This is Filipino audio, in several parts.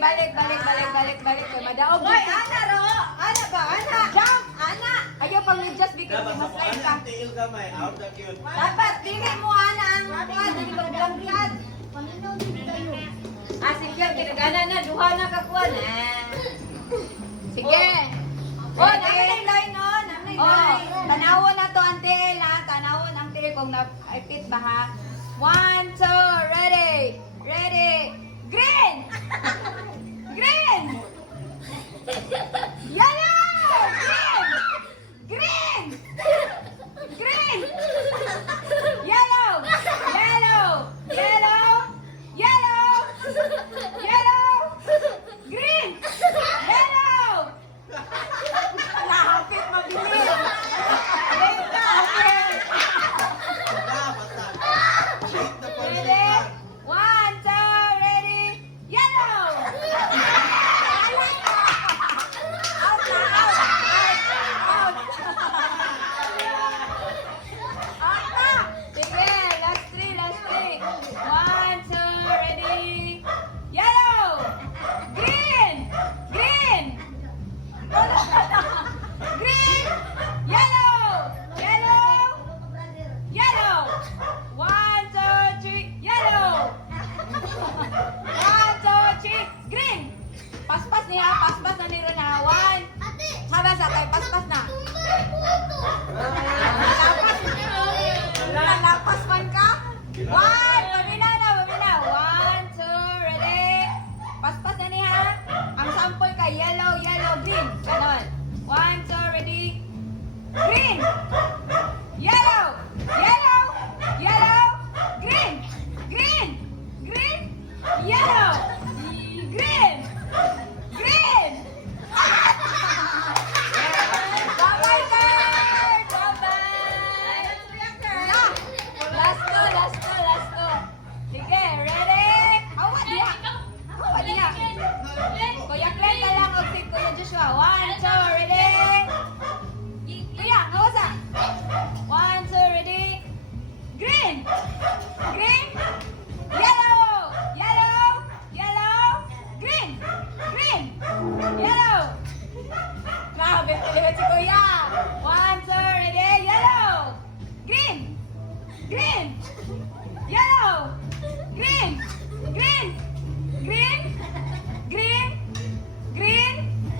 balik. Madaog. Hoy, ana ro! Ana ba? Ana! Jump! Ana! Ayaw pang medyas because Dapat mas sa light ka. kuan tiil gamay, out the cute. Dapat, dili mo ana ang kuha, dili mo blangkad. Ah, sige, kinagana na, duha na kakuha na. Sige. Oh, namin line on, namin Oh, line. tanawon na to ang tiil ha. Tanawon ang tiil kung na-fit ba ha. 1, 2, ready. Green! Green! Yellow! Green! Yellow! Green! Yellow! Lahapit mabilis! Okay. Hit the Ready? 1, 2, ready. Yellow! Out na, out! Out na! Sige, last three. 1, 2, ready. Yellow! Green! Green! Yellow! Yellow! 1, 2, 3, yellow! 1, 2, 3, green! Paspas niya, paspas na nila na. 1, mabasa tayo, paspas na. Lapas man ka? 1, pabila na. 1, 2, ready? Paspas na niya. Ang sample ka, yellow, green. Ganon. 1, 2, ready? Green! Yellow! Green! Yellow! Green! Bye-bye, girl! Bye-bye! Last ko. Sige, ready? Hawa diya. Kuya Glenn na lang o si Kuya Joshua. 1, 2, ready? Kuya, hawa sa. 1, 2, ready? Green! Yellow! Green! Yellow! Grabe, pilihan si Kuya. 1, 2, ready? Yellow! Green! Yellow! Green!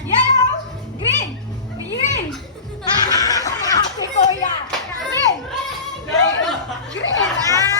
Yellow! Green! Si Kuya! Green! Ah!